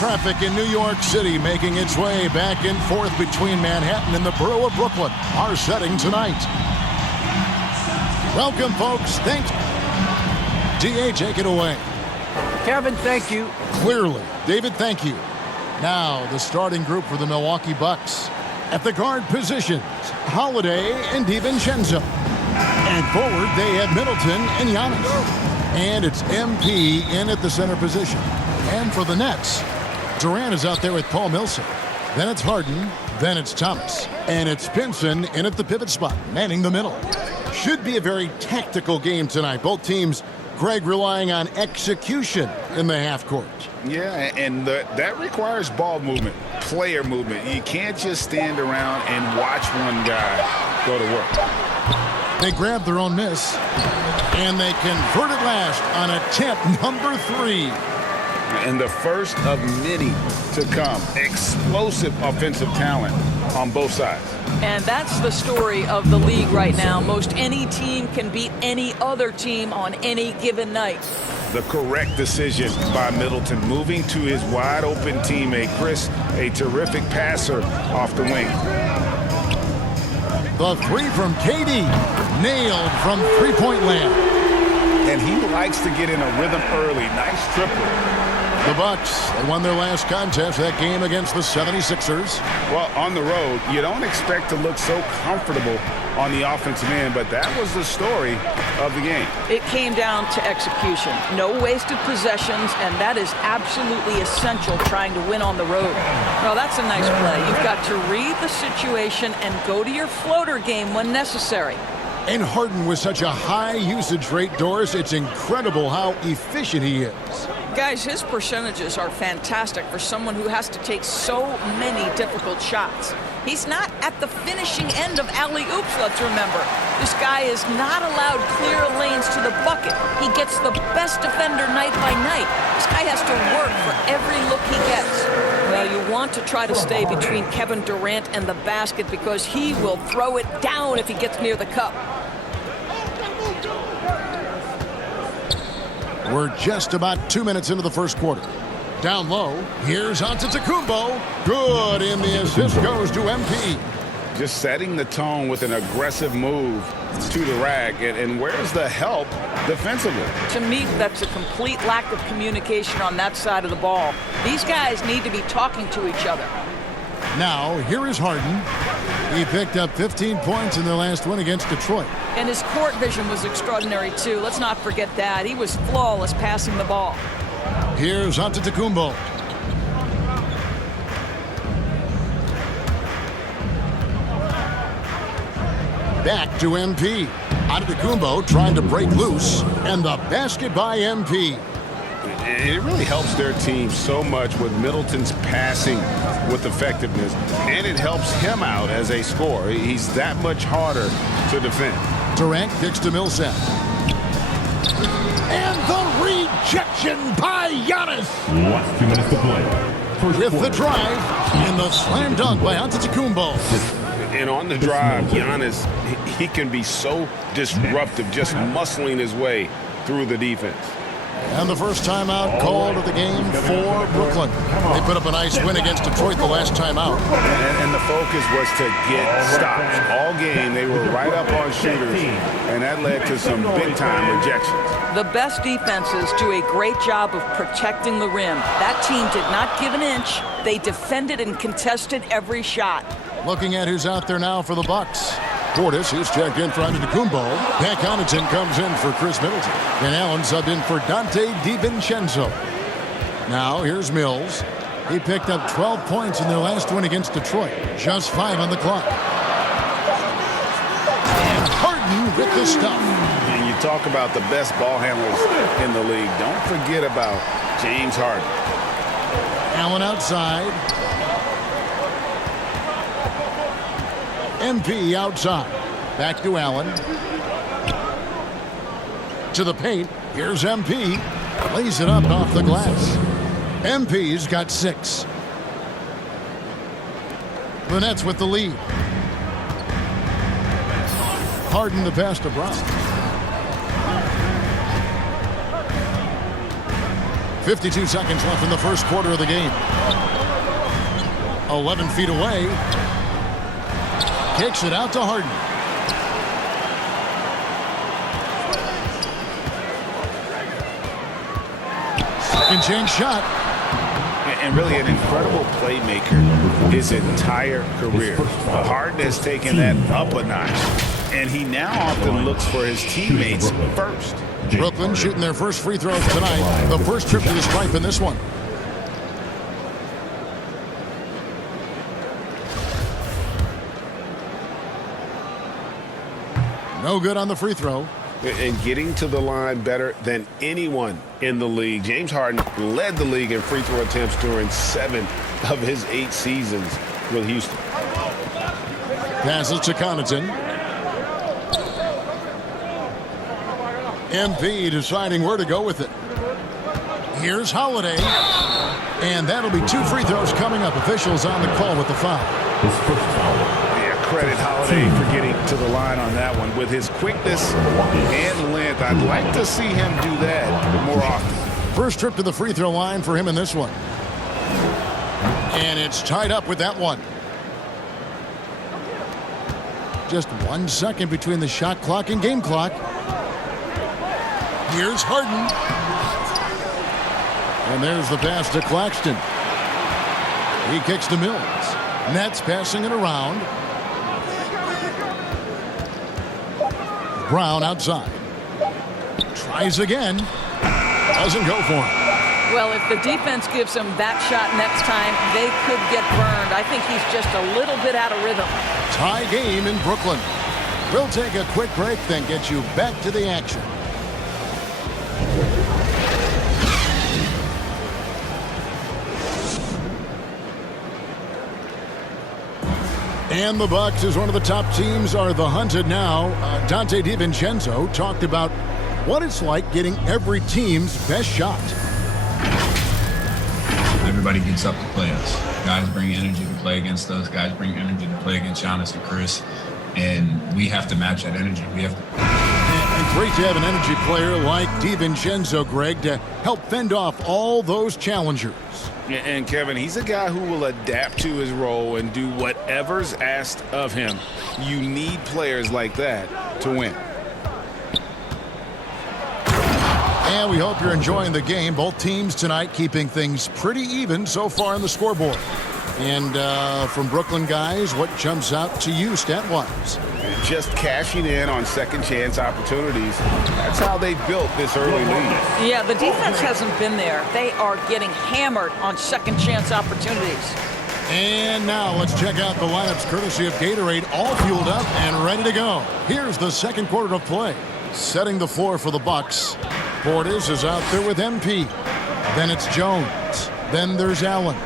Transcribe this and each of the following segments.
Traffic in New York City making its way back and forth between Manhattan and the borough of Brooklyn. Our setting tonight. Welcome, folks. Thanks. DA, take it away. Kevin, thank you. Clearly. David, thank you. Now, the starting group for the Milwaukee Bucks. At the guard positions, Holiday and DiVincenzo. And forward, they have Middleton and Giannis. And it's MP in at the center position. And for the Nets, Durant is out there with Paul Millsap. Then it's Harden. Then it's Thomas. And it's Pinson in at the pivot spot, manning the middle. Should be a very tactical game tonight. Both teams, Greg, relying on execution in the half court. Yeah, and that requires ball movement, player movement. You can't just stand around and watch one guy go to work. They grab their own miss, and they convert it last on attempt number 3. And the first of many to come. Explosive offensive talent on both sides. And that's the story of the league right now. Most any team can beat any other team on any given night. The correct decision by Middleton, moving to his wide-open teammate, Chris, a terrific passer off the wing. The 3 from KD, nailed from three-point land. And he likes to get in a rhythm early. Nice triple. The Bucks, they won their last contest, that game against the 76ers. Well, on the road, you don't expect to look so comfortable on the offensive end, but that was the story of the game. It came down to execution. No wasted possessions, and that is absolutely essential trying to win on the road. Well, that's a nice play. You've got to read the situation and go to your floater game when necessary. And Harden with such a high usage rate, Doris, it's incredible how efficient he is. Guys, his percentages are fantastic for someone who has to take so many difficult shots. He's not at the finishing end of alley-oops, let's remember. This guy is not allowed clear lanes to the bucket. He gets the best defender night by night. This guy has to work for every look he gets. Well, you want to try to stay between Kevin Durant and the basket because he will throw it down if he gets near the cup. We're just about 2 minutes into the first quarter. Down low, here's Antetokounmpo. Good, and the assist goes to MP. Just setting the tone with an aggressive move to the rack. And where's the help defensively? To me, that's a complete lack of communication on that side of the ball. These guys need to be talking to each other. Now, here is Harden. He picked up 15 points in their last win against Detroit. And his court vision was extraordinary, too. Let's not forget that. He was flawless passing the ball. Here's Antetokounmpo. Back to MP. Antetokounmpo trying to break loose. And the basket by MP. It really helps their team so much with Middleton's passing with effectiveness, and it helps him out as a scorer. He's that much harder to defend. Durant kicks to Millsap. And the rejection by Giannis. Last 2 minutes to play. With the drive and the slam dunk by Antetokounmpo. And on the drive, Giannis, he can be so disruptive, just muscling his way through the defense. And the first timeout called of the game for Brooklyn. They put up a nice win against Detroit the last timeout. And the focus was to get stops. All game, they were right up on shooters, and that led to some big-time rejections. The best defenses do a great job of protecting the rim. That team did not give an inch. They defended and contested every shot. Looking at who's out there now for the Bucks. Portis, he's checked in for Antetokounmpo. Pat Connaughton comes in for Chris Middleton. And Allen subbed in for Dante DiVincenzo. Now, here's Mills. He picked up 12 points in their last win against Detroit. Just 5 on the clock. And Harden with the stuff. And you talk about the best ball handlers in the league. Don't forget about James Harden. Allen outside. MP outside. Back to Allen. To the paint. Here's MP. Lays it up off the glass. MP's got 6. The Nets with the lead. Harden the pass to Brown. 52 seconds left in the first quarter of the game. 11 feet away. Kicks it out to Harden. Second chance shot. And really an incredible playmaker his entire career. Harden has taken that up a notch, and he now often looks for his teammates first. Brooklyn shooting their first free throws tonight. The first trip to the stripe in this one. No good on the free throw. And getting to the line better than anyone in the league. James Harden led the league in free throw attempts during 7 of his 8 seasons with Houston. Passes to Connaughton. MP deciding where to go with it. Here's Holiday. And that'll be 2 free throws coming up. Officials on the call with the foul. His first foul. Yeah, credit Holiday for getting to the line on that one. With his quickness and length, I'd like to see him do that more often. First trip to the free throw line for him in this one. And it's tied up with that one. Just 1 second between the shot clock and game clock. Here's Harden. And there's the pass to Claxton. He kicks to Mills. Nets passing it around. Brown outside. Tries again. Doesn't go for him. Well, if the defense gives him that shot next time, they could get burned. I think he's just a little bit out of rhythm. Tie game in Brooklyn. We'll take a quick break, then get you back to the action. And the Bucks, as one of the top teams, are the hunted now. Dante DiVincenzo talked about what it's like getting every team's best shot. Everybody gets up to play us. Guys bring energy to play against us. Guys bring energy to play against Giannis and Chris. And we have to match that energy. We have to. And great to have an energy player like DiVincenzo, Greg, to help fend off all those challengers. And Kevin, he's a guy who will adapt to his role and do whatever's asked of him. You need players like that to win. And we hope you're enjoying the game. Both teams tonight keeping things pretty even so far on the scoreboard. And from Brooklyn guys, what jumps out to you stat-wise? Just cashing in on second chance opportunities. That's how they built this early lead. Yeah, the defense hasn't been there. They are getting hammered on second chance opportunities. And now let's check out the lineups courtesy of Gatorade, all fueled up and ready to go. Here's the second quarter of play. Setting the floor for the Bucks. Portis is out there with MP. Then it's Jones. Then there's Allen.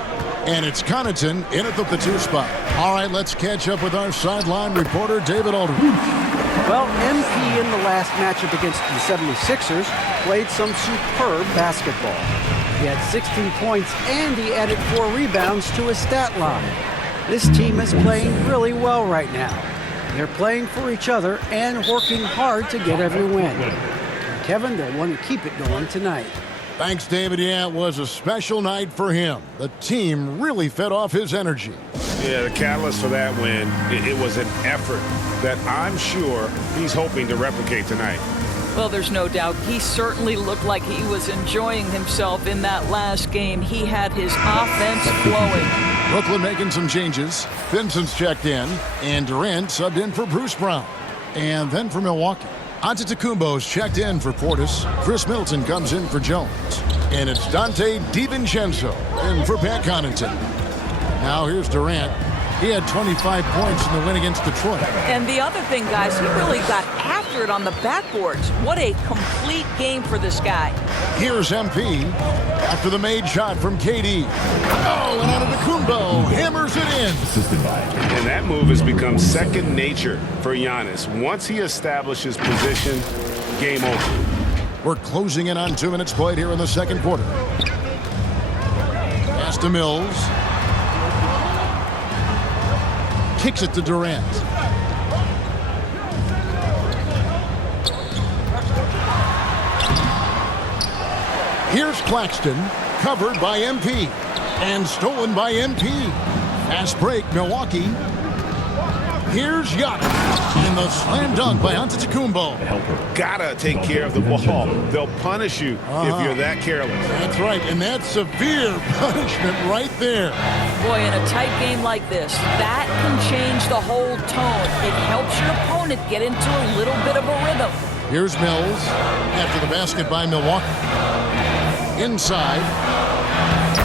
And it's Connaughton in at the 2 spot. All right, let's catch up with our sideline reporter, David Aldridge. Well, MP in the last matchup against the 76ers played some superb basketball. He had 16 points and he added 4 rebounds to his stat line. This team is playing really well right now. They're playing for each other and working hard to get every win. And Kevin, they'll want to keep it going tonight. Thanks, David. Yeah, it was a special night for him. The team really fed off his energy. Yeah, the catalyst for that win, it was an effort that I'm sure he's hoping to replicate tonight. Well, there's no doubt. He certainly looked like he was enjoying himself in that last game. He had his offense flowing. Brooklyn making some changes. Vincent's checked in, and Durant subbed in for Bruce Brown. And then for Milwaukee, Antetokounmpo's checked in for Portis. Chris Middleton comes in for Jones. And it's Dante DiVincenzo in for Pat Connaughton. Now here's Durant. He had 25 points in the win against Detroit. And the other thing, guys, he really got after it on the backboards. What a complete game for this guy. Here's MP after the made shot from KD. Oh, and Antetokounmpo hammers it in. And that move has become second nature for Giannis. Once he establishes position, game over. We're closing in on 2 minutes played here in the second quarter. Pass to Mills. Kicks it to Durant. Here's Claxton, covered by MP, and stolen by MP. Fast break, Milwaukee. Here's Giannis, and the slam dunk by Antetokounmpo. Gotta take care of the ball. They'll punish you if you're that careless. That's right, and that's severe punishment right there. Boy, in a tight game like this, that can change the whole tone. It helps your opponent get into a little bit of a rhythm. Here's Mills after the basket by Milwaukee. Inside.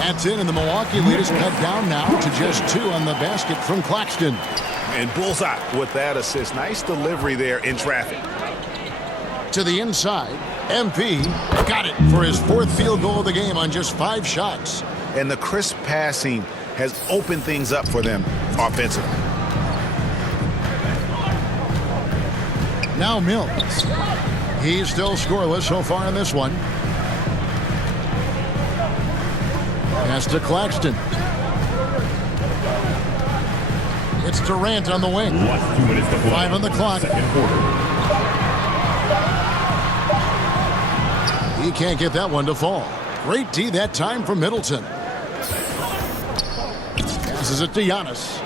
That's in, and the Milwaukee lead is cut down now to just 2 on the basket from Claxton. And bullseye with that assist. Nice delivery there in traffic. To the inside. MP got it for his 4th field goal of the game on just 5 shots. And the crisp passing has opened things up for them offensively. Now Mills. He's still scoreless so far in this one. Pass to Claxton. It's Durant on the wing. Last 2 minutes to play. 5 on the clock. Second quarter. He can't get that one to fall. Great D that time from Middleton. Passes it to Giannis.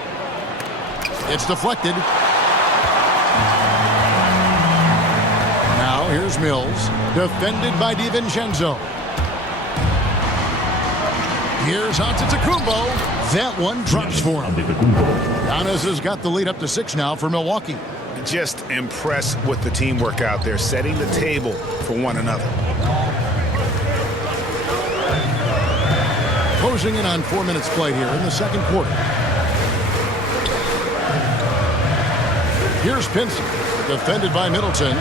It's deflected. Now here's Mills. Defended by DiVincenzo. Here's Antetokounmpo. That one drops for him. Giannis has got the lead up to 6 now for Milwaukee. Just impressed with the teamwork out there, setting the table for one another. Closing in on 4 minutes played here in the second quarter. Here's Pinson, defended by Middleton.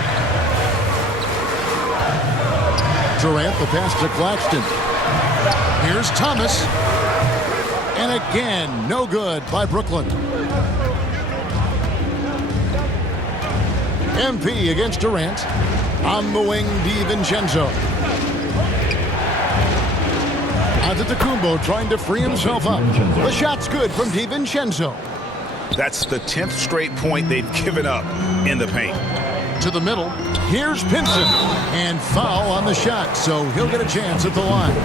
Durant, the pass to Claxton. Here's Thomas. And again, no good by Brooklyn. MP against Durant. On the wing, DiVincenzo. Antetokounmpo trying to free himself up. The shot's good from DiVincenzo. That's the 10th straight point they've given up in the paint. To the middle. Here's Pinson. And foul on the shot, so he'll get a chance at the line.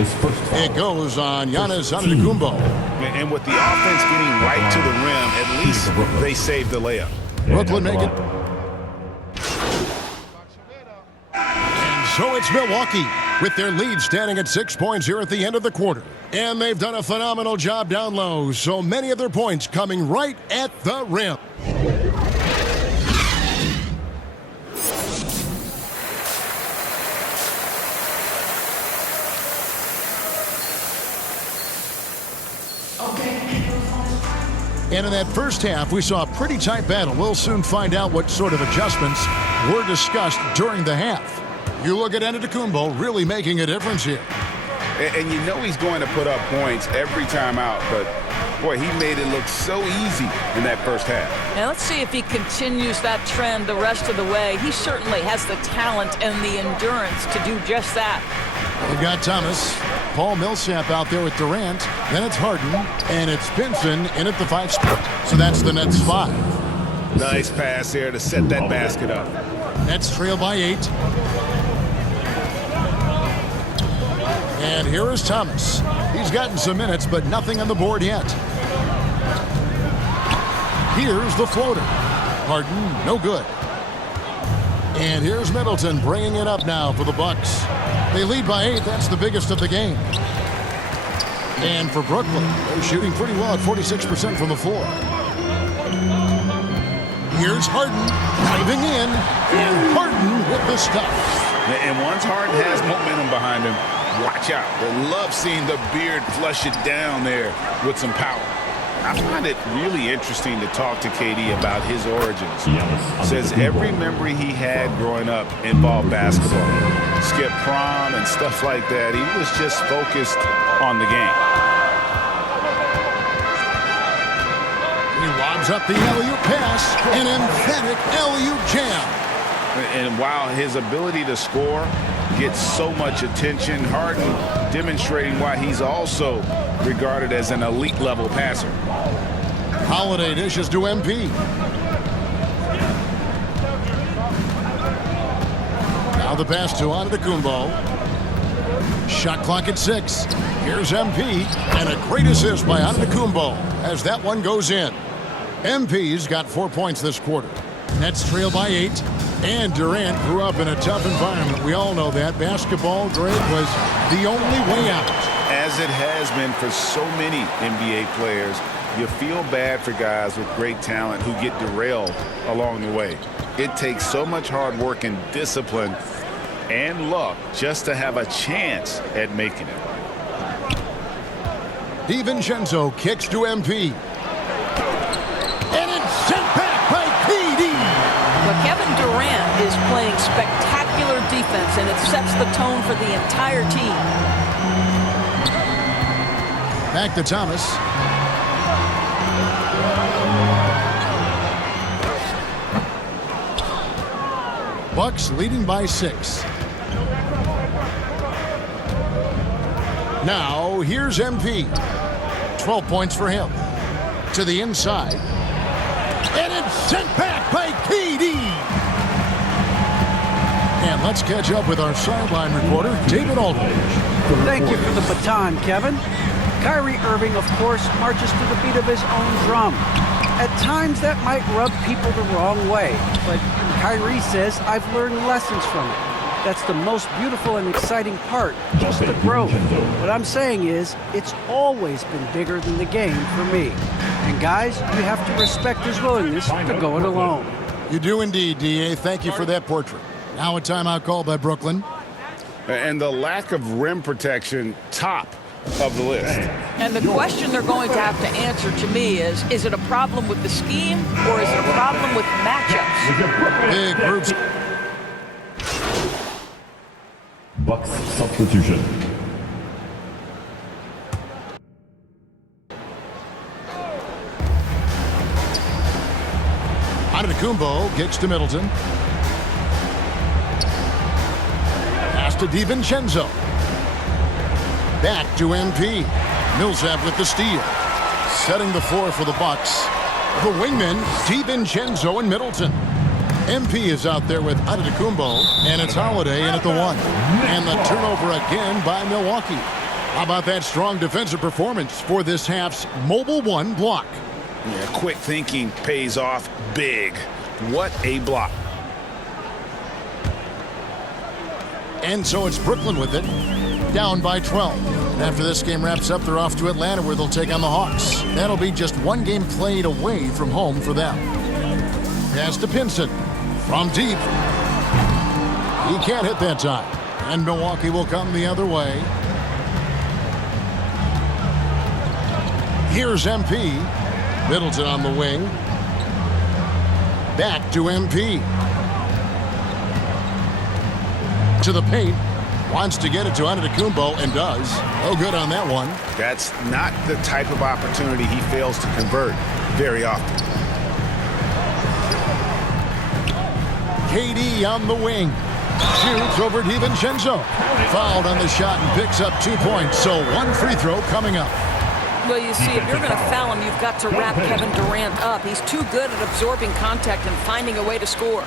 It goes on Giannis Antetokounmpo. And with the offense getting right to the rim, at least they saved the layup. Brooklyn make it. And so it's Milwaukee with their lead standing at 6 points here at the end of the quarter. And they've done a phenomenal job down low, so many of their points coming right at the rim. And in that first half, we saw a pretty tight battle. We'll soon find out what sort of adjustments were discussed during the half. You look at Antetokounmpo really making a difference here. And you know he's going to put up points every time out, but boy, he made it look so easy in that first half. Now let's see if he continues that trend the rest of the way. He certainly has the talent and the endurance to do just that. They've got Thomas, Paul Millsap out there with Durant. Then it's Harden, and it's Pinson in at the 5 spot. So that's the Nets 5. Nice pass there to set that basket up. Nets trail by 8. And here is Thomas. He's gotten some minutes, but nothing on the board yet. Here's the floater. Harden, no good. And here's Middleton bringing it up now for the Bucks. They lead by 8. That's the biggest of the game. And for Brooklyn, they're shooting pretty well at 46% from the floor. Here's Harden diving in, and Harden with the stuff. And once Harden has momentum behind him, watch out. They love seeing the beard flush it down there with some power. I find it really interesting to talk to KD about his origins. Says every memory he had growing up involved basketball. Skip prom and stuff like that. He was just focused on the game. He lobs up the alley-oop pass, an emphatic alley-oop jam. And while his ability to score gets so much attention, Harden demonstrating why he's also regarded as an elite level passer. Holiday dishes to MP. Now the pass to Antetokounmpo. Shot clock at 6. Here's MP, and a great assist by Antetokounmpo as that one goes in. MP's got 4 points this quarter. Nets trail by 8. And Durant grew up in a tough environment. We all know that. Basketball, Greg, was the only way out. As it has been for so many NBA players, you feel bad for guys with great talent who get derailed along the way. It takes so much hard work and discipline and luck just to have a chance at making it. DiVincenzo kicks to MP. And it's sent back by KD. But Kevin Durant is playing spectacular defense, and it sets the tone for the entire team. Back to Thomas. Bucks leading by 6. Now, here's MP. 12 points for him. To the inside. And it's sent back by KD. And let's catch up with our sideline reporter, David Aldridge. Thank you for the baton, Kevin. Kyrie Irving, of course, marches to the beat of his own drum. At times, that might rub people the wrong way. But Kyrie says, I've learned lessons from it. That's the most beautiful and exciting part, just the growth. What I'm saying is, it's always been bigger than the game for me. And guys, you have to respect his willingness to go it alone. You do indeed, D.A. Thank you for that portrait. Now a timeout call by Brooklyn. And the lack of rim protection, top of the list. And the question they're going to have to answer to me is it a problem with the scheme or is it a problem with matchups? Big groups. Bucks substitution. Antetokounmpo kicks to Middleton. Pass to DiVincenzo. Back to MP. Millsap with the steal. Setting the floor for the Bucks. The wingmen, DiVincenzo and Middleton. MP is out there with Antetokounmpo, and it's Holiday in at the 1. And the turnover again by Milwaukee. How about that strong defensive performance for this half's mobile 1 block? Yeah, quick thinking pays off big. What a block. And so it's Brooklyn with it, down by 12. After this game wraps up, they're off to Atlanta where they'll take on the Hawks. That'll be just one game played away from home for them. Pass to Pinson from deep. He can't hit that time. And Milwaukee will come the other way. Here's MP. Middleton on the wing. Back to MP. To the paint. Wants to get it to Antetokounmpo and does. Oh, good on that one. That's not the type of opportunity he fails to convert very often. KD on the wing. Shoots over DiVincenzo. Fouled on the shot and picks up 2 points. So one free throw coming up. Well, you see, if you're going to foul him, you've got to wrap Kevin Durant up. He's too good at absorbing contact and finding a way to score.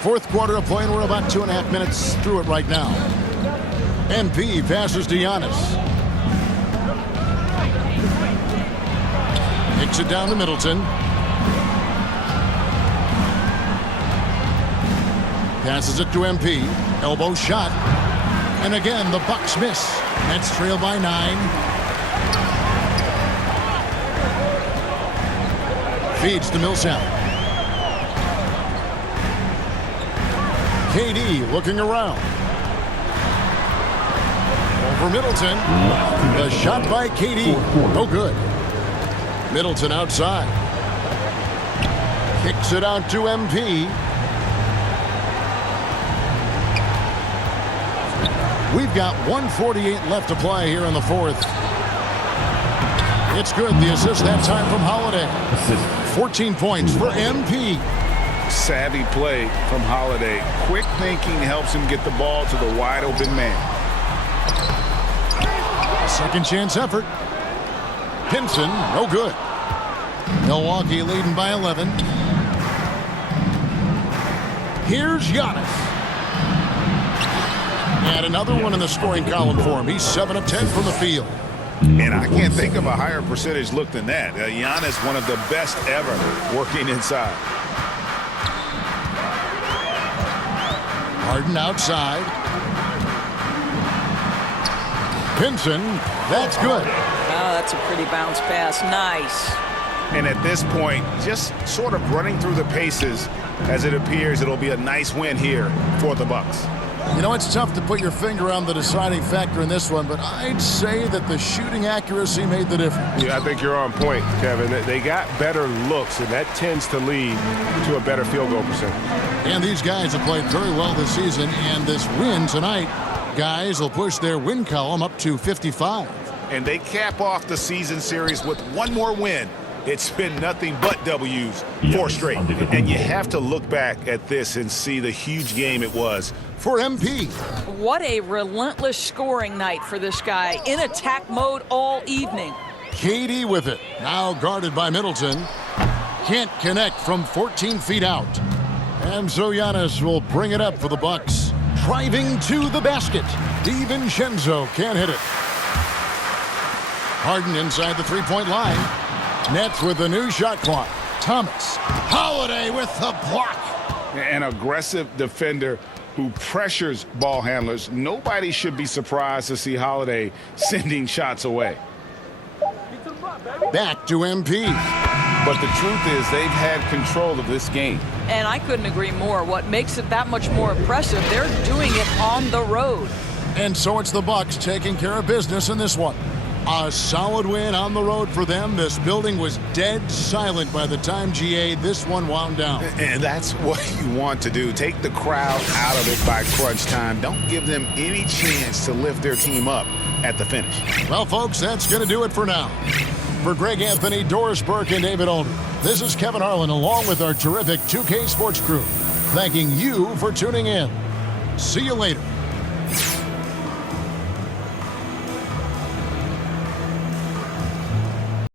Fourth quarter of play, and we're about 2.5 minutes through it right now. MP passes to Giannis. Kicks it down to Middleton. Passes it to MP. Elbow shot. And again, the Bucks miss. Nets trail by 9. Feeds to Millsap. KD looking around. Over Middleton. The shot by KD. No good. Middleton outside. Kicks it out to MP. We've got 1:48 left to play here in the fourth. It's good. The assist that time from Holiday. 14 points for MP. Savvy play from Holiday. Quick thinking helps him get the ball to the wide open man. Second chance effort. Pinson, no good. Milwaukee leading by 11. Here's Giannis. And another one in the scoring column for him. He's 7 of 10 from the field. And I can't think of a higher percentage look than that. Giannis, one of the best ever working inside. Harden outside. Pinson, that's good. Oh, that's a pretty bounce pass. Nice. And at this point, just sort of running through the paces, as it appears it'll be a nice win here for the Bucks. You know, it's tough to put your finger on the deciding factor in this one, but I'd say that the shooting accuracy made the difference. Yeah, I think you're on point, Kevin. They got better looks, and that tends to lead to a better field goal percentage. And these guys have played very well this season, and this win tonight, guys will push their win column up to 55. And they cap off the season series with one more win. It's been nothing but W's, 4 straight. And you have to look back at this and see the huge game it was for MP. What a relentless scoring night for this guy. In attack mode all evening. KD with it. Now guarded by Middleton. Can't connect from 14 feet out. And so Giannis will bring it up for the Bucks. Driving to the basket. DiVincenzo can't hit it. Harden inside the three-point line. Nets with a new shot clock. Thomas. Holiday with the block. An aggressive defender who pressures ball handlers. Nobody should be surprised to see Holiday sending shots away. Back to MP. But the truth is they've had control of this game. And I couldn't agree more. What makes it that much more impressive, they're doing it on the road. And so it's the Bucks taking care of business in this one. A solid win on the road for them. This building was dead silent by the time, GA, this one wound down. And that's what you want to do. Take the crowd out of it by crunch time. Don't give them any chance to lift their team up at the finish. Well, folks, that's going to do it for now. For Greg Anthony, Doris Burke, and David Older, this is Kevin Harlan along with our terrific 2K Sports crew, thanking you for tuning in. See you later.